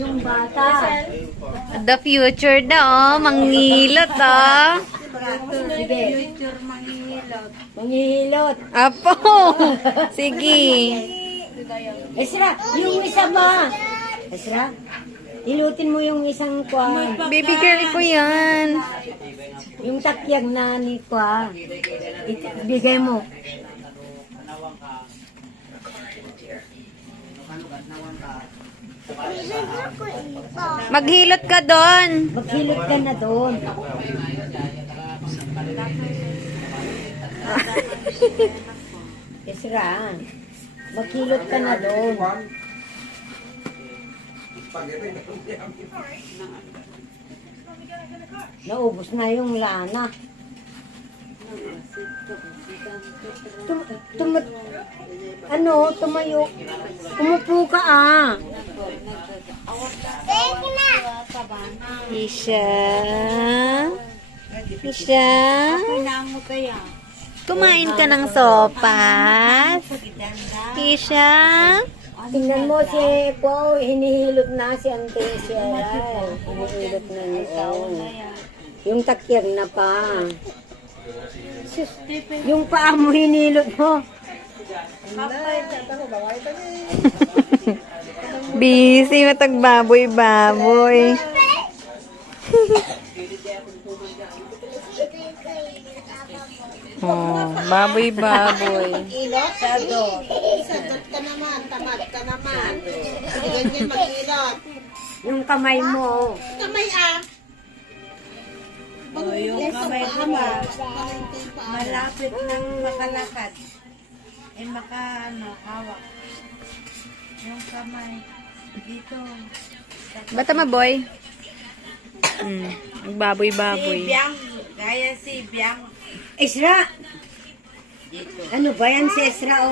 Yung bata. The future daw, mangilot Sige. Manghihilot. Apo, sige. Esra, yung isa ba? Esra, hilutin mo yung isang kwan. Baby girl ko yan. Yung takyag na ni kwa. Bigay mo. Maghilot ka doon. Maghilot ka na doon. Esra, maghilot ka na doon. Naubos na yung lana. Tumayo. Umupo ka Isha. Isha. Kumain ka ng sopas. Isha. Tingnan mo si Pao, hinihilot na si Ante Sierra. Hinihilot na noon. Yung takyag na pa. Sus, yung paa mo hinilot mo. Busy matagbaboy-baboy. Oh, baboy-baboy. Sadot ka naman, tamad ka naman. Ganyan mag-ilot. Yung kamay mo. Kamay Yung kamay ko ba, malapit nang makalakad. Hawak. Yung kamay, dito. Bata maboy. Baboy-baboy. Si Biang, gaya si Biang. Esra! Ano ba yan si Esra?